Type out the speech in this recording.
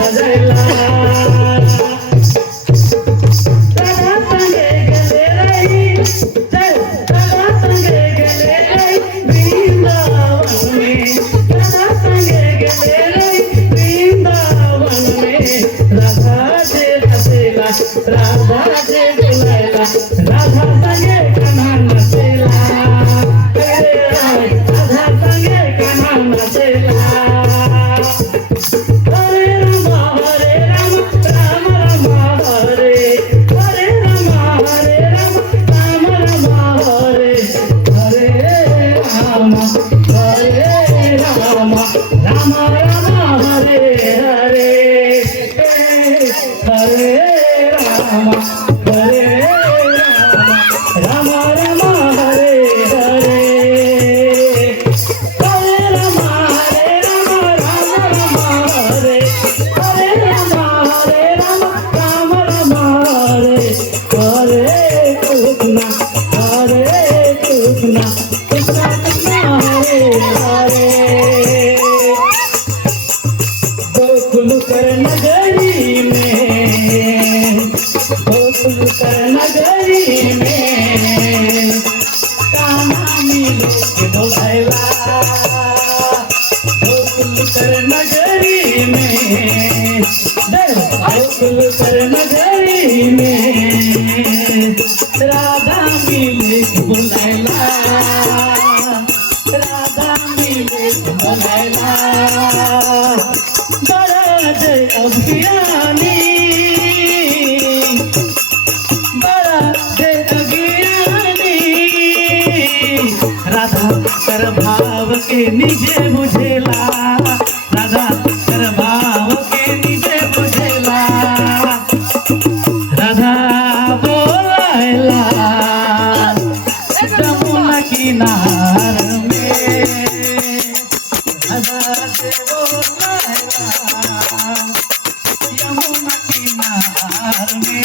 বাজাইলা রাধা সঙ্গে গেলে রে রাধা সঙ্গে গেলে রে বৃন্দাবন মে রাধা সঙ্গে গেলে রে বৃন্দাবন মে রাধা যে নাচেলা রাধা যে বুলাইলা রাধা সঙ্গে কাन्हा নাচেলা রাধা সঙ্গে কাन्हा নাচেলা Rama Rama Hare Hare Hare Rama Hare Rama Rama Rama Hare Hare Hare Rama Hare Rama Rama Rama Hare Hare Rama Hare Rama Rama Rama Hare Hare Krishna Hare Krishna Krishna Krishna Hare Hare नगरी में कान्हा मिलो के बोलैला गोकुलकर नगरी में गोकुलकर नगरी में राधा मिले के बोलैला राधा मिले के बोलैला जय अभियानी बड़ा जय अभियानी राधा कर भाव के निजे बुझेला राधा कर भाव के निजे बुझेला राधा बोलायला जमुना किनार में राधा से बोलायला यमुना किनार में